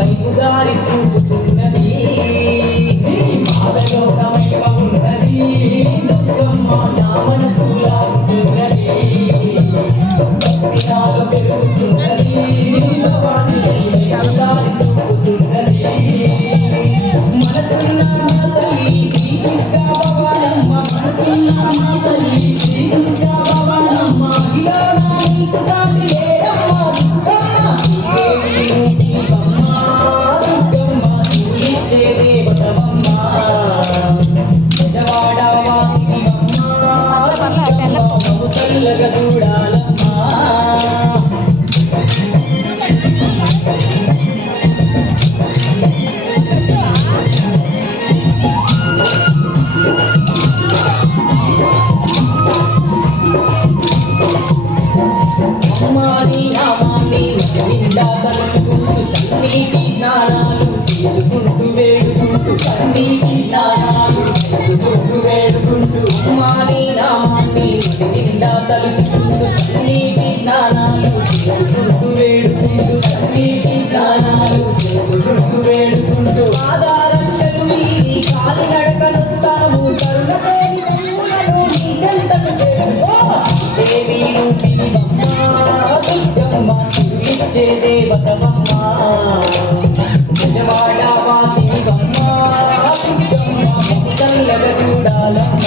వైపు దారి చూపుతున్నది బాధలో సమయం ఉన్నది దుర్గమ్మ నా మనసు లాగుతున్నది భక్తినాలు పెరుగుతున్నది దారి చూపుతున్నది మనసున్న తల్లి శ్రీ దుర్గా భవానమ్మ మనసున్న తల్లి శ్రీ దుర్గా భవానమ్మ ఇలా నీకు సాటి లేరమ్మ దుర్గమ్మ చూలిచ్చే దేవతమ్మ నిజవాడ వాసినివమ్మ చల్లగా చూడాలమ్మ అమ్మాని నామాన్ని నిండా తలుచుకుంటూ చన్నీటి స్నానాలు చేసుకుంటూ వేడుకుంటూ చన్నీటి స్నానాలు చేసుకుంటూ వేడుకుంటూ అమ్మాని నామాన్ని నిండా తలుచుకుంటూ చన్నీటి స్నానాలు చేసుకుంటూ వేడుకుంటూ చన్నీటి స్నానాలు చేసుకుంటూ వేడుకుంటూ ఆధారక్షలు మీది కాలి నడకనుస్తాము కరుణతోని కన్నులను నీ చెంతకు చేరుకో దేవి దుర్గమ్మ చూలిచ్చే దేవతమ్మ నిజవాడ వాసినివమ్మ దుర్గమ్మ చల్లగా చూడాలమ్మ